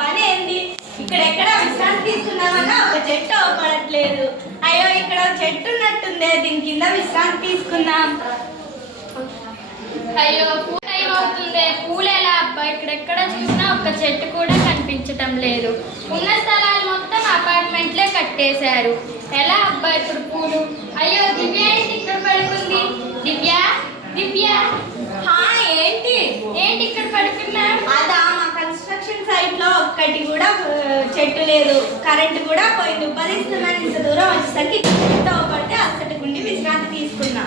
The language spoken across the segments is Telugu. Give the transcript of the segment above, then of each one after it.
పని ఏంది? ఇక్కడ ఎక్కడ విశ్రాంతి తీసుకుందామన్నా ఒక చెట్టు అవపడట్లేదు. అయ్యో ఇక్కడ చెట్టు ఉన్నట్టుందే, దీని కింద విశ్రాంతి తీసుకుందాం. అయ్యో టైం అవుతుంది, పూలు ఎలా అబ్బా? ఇక్కడెక్కడ చూసినా ఒక చెట్టు కూడా కనిపించటం లేదు. ఉన్న స్థలాలు మొత్తం అపార్ట్మెంట్లే కట్టేశారు. ఎలా అబ్బా ఇప్పుడు పూలు? అయ్యో దివ్య ఏంటి ఇక్కడ పడుకుంది? దివ్య దివ్య ఏంటి ఏంటి ఇక్కడ పడుకున్నా? అదా, మా కన్స్ట్రక్షన్ సైట్ లో ఒక్కటి కూడా చెట్టు లేదు, కరెంట్ కూడా పోయింది. ఉపాధిస్తున్నాను, ఇంత దూరం వచ్చేసరికి చెట్టు అవపడితే అసలుకుండి విశ్రాంతి తీసుకున్నా.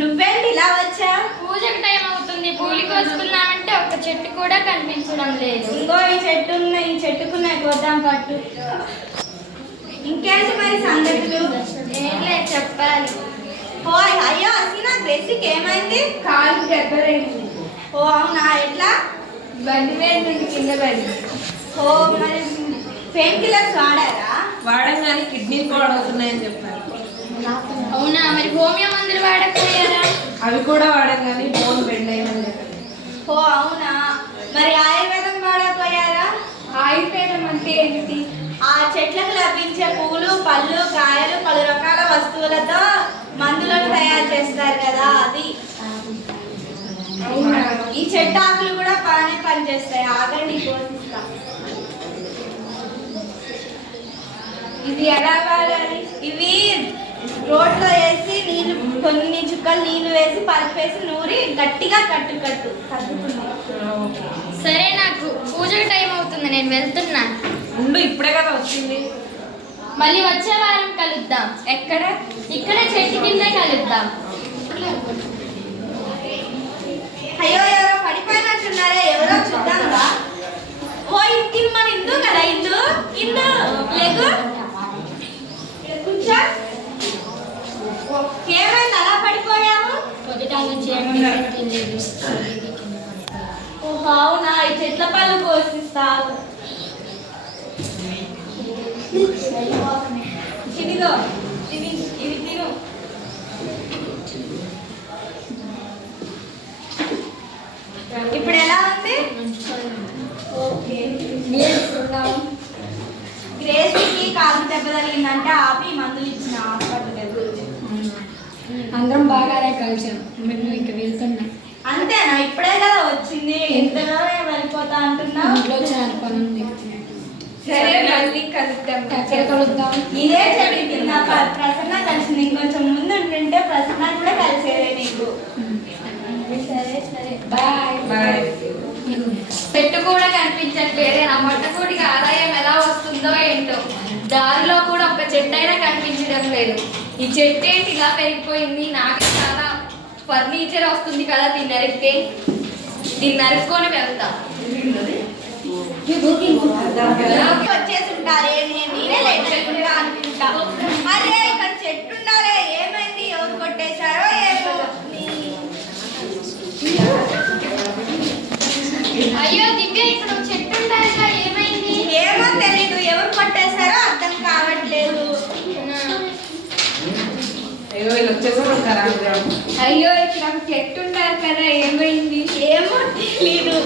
నువ్వేంటి ఇలా వచ్చా? పూజకు టైం అవుతుంది, పూలు కోసుకున్నామంటే ఒక చెట్టు కూడా కనిపించడం లేదు. ఇంకో ఈ చెట్టుకున్నాయి పోతాం పట్టు. ఇంకేంటి మరి సంగతులు? ఏం లేదు చెప్పాలి. అయ్యో అసలు నాకు బేసిక్ ఏమైంది? కాలు దెబ్బలైంది. అవునా, ఎట్లా? బండి మీద నుండి కింద పడింది. మరి పెయిన్ కిల్లర్స్ వాడారా? వాడంగానే కిడ్నీలు పాడవుతున్నాయని చెప్పారు. అవునా, మరి హోమియో మందులు వాడకపోయారా? అవి కూడా వాడంగానే బోన్ బెండ్ అయిందని చెప్పారు. అవునా, మరి ఆయుర్వేదం వాడకపోయారా? ఆయుర్వేదం అంటే ఏంటి? ఆ చెట్లకు లభించే పువ్వులు, పళ్ళు, కాయలు, పలు రకాల వస్తువులతో మందులను తయారు చేస్తారు కదా, అది. ఈ చెట్టు ఆకులు కూడా బాగానే పనిచేస్తాయి. ఆగండి, కోసిస్తా. ఇది ఎలా వాడాలి? ఇవి రోడ్లో వేసి నీళ్ళు, కొన్ని చుక్కలు నీళ్ళు వేసి పరుపేసి నూరి గట్టిగా కట్టుతుంది. సరే, నాకు పూజకు టైం అవుతుంది, నేను వెళ్తున్నాను. ఉండు, ఇప్పుడే కదా వచ్చింది. మళ్ళీ వచ్చే వారం కలుద్దాం. ఎక్కడ? ఇక్కడ చెట్టు కిందే కలుద్దాం. అయ్యో ఎవరో పడిపోయినట్టున్నారే, ఎవరో చూద్దాంగా. ఇది మన ఇందు కదా, ఇందు లేకు కూర్చో. ఏమైంది అలా పడిపోయాము? అవునా, ఈ చెట్ల పళ్ళు కోసిస్తావు. ఇదిగో ఇవి తిను. ఇప్పుడు ఎలా ఉంది? గ్రేస్కి కాలు దెబ్బ తగిలిందంటే ఆపి మందులు ఇచ్చిన హాస్పిటల్కి వెళ్తుంది. అందరం బాగానే కలిసాం, మేము ఇంక వెళ్తున్నాం. అంతేనా? ఇప్పుడే కదా వచ్చింది, ఎంతలోనే వెళ్ళిపోతా అంటున్నా. ఇంట్లో చాలా పని ఉంది. సరే, మళ్ళీ కలుద్దాం. ఎక్కడ కలుద్దాం? ఇదే చెట్టు కింద ప్రసన్న కలిసింది. ఇంకొంచెం ముందు ఉంటుంటే ప్రసన్న కూడా కలిసేదే నీకు. సరే సరే, బాయ్ బాయ్. చెట్టు కూడా కనిపించట్లేదే, నా మొట్టకూటికి ఆదాయం ఎలా వస్తుందో ఏంటో. దారిలో కూడా ఒక చెట్టు అయినా కనిపించడం లేదు. ఈ చెట్టు ఏంటి ఇలా పెరిగిపోయింది? నాకు చాలా ఫర్నిచర్ వస్తుంది కదా దీన్ని నరుక్కొని వెళ్తా. వచ్చేసి ఉంటారే, నేనే లేట్ చేయకుండా అనుకుంటా. అరే ఇక్కడ చెట్టు ఉండాలి, ఏమైంది? ఎవరు కొట్టేశారో ఏమో. అయ్యో దివ్య, ఇక్కడ ఒక చెట్టు ఉండాలిగా, ఏమైంది? ఏమో తెలీదు, ఎవరు కొట్టేశారో అర్థం కావట్లేదు. అయ్యో వీళ్ళు వచ్చేసారు కదా. అయ్యో ఇక్కడ ఒక చెట్టు ఉండాలి కదా, ఏమైంది? ఏమో తెలీదు,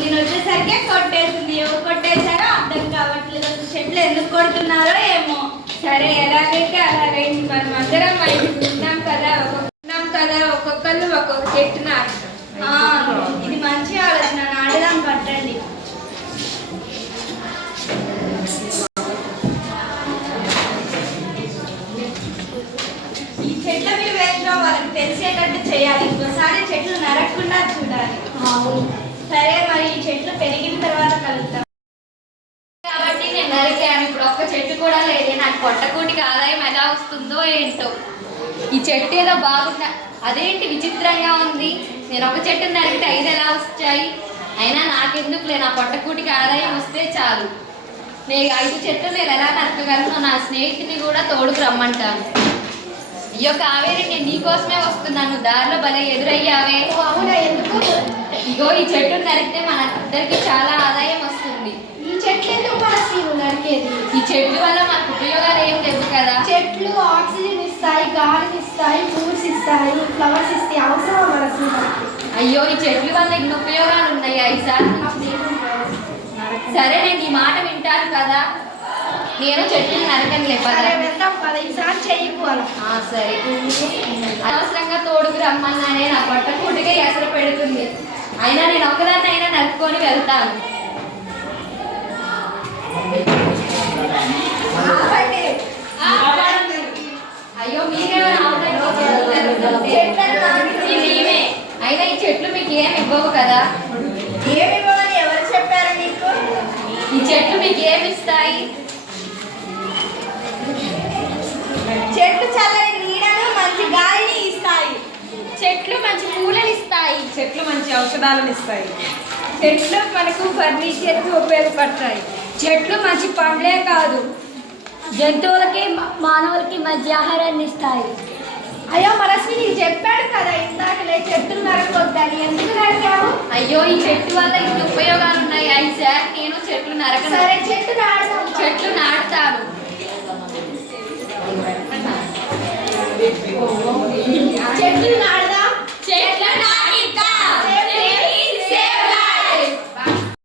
నేను వచ్చేసరికి కొట్టేసింది. ఎవరు కొట్టేశారో అర్థం కావట్లేదు. చెట్లు ఎందుకు కొడుతున్నారో ఏమో. సరే, ఎలాగైతే అలాగైంది. మనం అందరం బయట ఉన్నాం కదా, ఒక్కొక్కళ్ళు ఒక్కొక్క చెట్టు నాటుతాం. ఇది మంచి ఆలోచన, నాటుదాం, పట్టండి. ఈ చెట్ల విలువ ఏంటో వాళ్ళకి తెలిసేటట్టు చేయాలి. ఇంకోసారి చెట్లు నరకకుండా చూడాలి. సరే, మరి ఈ చెట్లు పెరిగిన తర్వాత కలుద్దాం. కాబట్టి నేను నరికాను. ఇప్పుడు ఒక్క చెట్టు కూడా లేదే. నాకు పొట్టకూటికి ఆదాయం ఎలా వస్తుందో ఏంటో. ఈ చెట్టు ఏదో బాగుందా, అదేంటి విచిత్రంగా ఉంది? నేను ఒక చెట్టు నరికితే 5 ఎలా వచ్చాయి? అయినా నాకెందుకులే, నా పొట్టకూటికి ఆదాయం వస్తే చాలు. నేను 5 చెట్లు నేను ఎలా నరకగలను? నా స్నేహితుని కూడా తోడుకు రమ్మంటాను. అయ్యో కావేరి, నేను నీకోసమే వస్తున్నాను, దారిలో భలే ఎదురయ్యావే. అవునా, ఎందుకు? ఇగో ఈ చెట్టు నరికితే మన ఇద్దరికి చాలా ఆదాయం వస్తుంది. ఈ చెట్లు ఎందుకు మనకు నరికేది? ఈ చెట్ల వల్ల మనకు ఉపయోగాలు ఏం లేవు కదా. చెట్లు ఆక్సిజన్ ఇస్తాయి, గాలిని ఇస్తాయి, ఫ్రూట్స్ ఇస్తాయి, ఫ్లవర్స్ ఇస్తాయి. అవసరం మనకు. అయ్యో, ఈ చెట్ల వల్ల ఇన్ని ఉపయోగాలు ఉన్నాయి. ఈసారి సరే నేను ఈ మాట వింటాను కదా, నేను చెట్టుని నరకనులే పద. వెళ్దాం పద, ఈసారి చెయ్యిపోవాలి. సరే. అనవసరంగా తోడుకు రమ్మన్నానే, నా పొట్టకూటిగా ఎసరు పెడుతుంది. అయినా నేను ఒకదాన్ని అయినా నరుక్కొని వెళ్తాను. అయ్యో మీరేమైనా మేమే. అయినా ఈ చెట్లు మీకు ఏమి ఇవ్వవు కదా. ఏమి ఇవ్వమని ఎవరు చెప్పారు నీకు? ఈ చెట్లు మీకు ఏమి ఇస్తాయి? చెట్లు చల్లని నీడను మంచి గాలిని ఇస్తాయి. చెట్లు మంచి పూలను ఇస్తాయి. చెట్లు మంచి ఔషధాలను ఇస్తాయి. చెట్లు మనకు ఫర్నిచర్కి ఉపయోగపడతాయి. చెట్లు మంచి పండ్లే కాదు, జంతువులకి మానవులకి మంచి ఆహారాన్ని ఇస్తాయి. అయ్యో మనస్వి నీకు చెప్పాడు కదా ఇందాకలే చెట్లు నరకొద్దని, ఎందుకు నరికావు? అయ్యో ఈ చెట్టు వల్ల ఇన్ని ఉపయోగాలు ఉన్నాయి. ఐజాక్ నేను చెట్లు నరకను. సరే చెట్టు నాడదాం.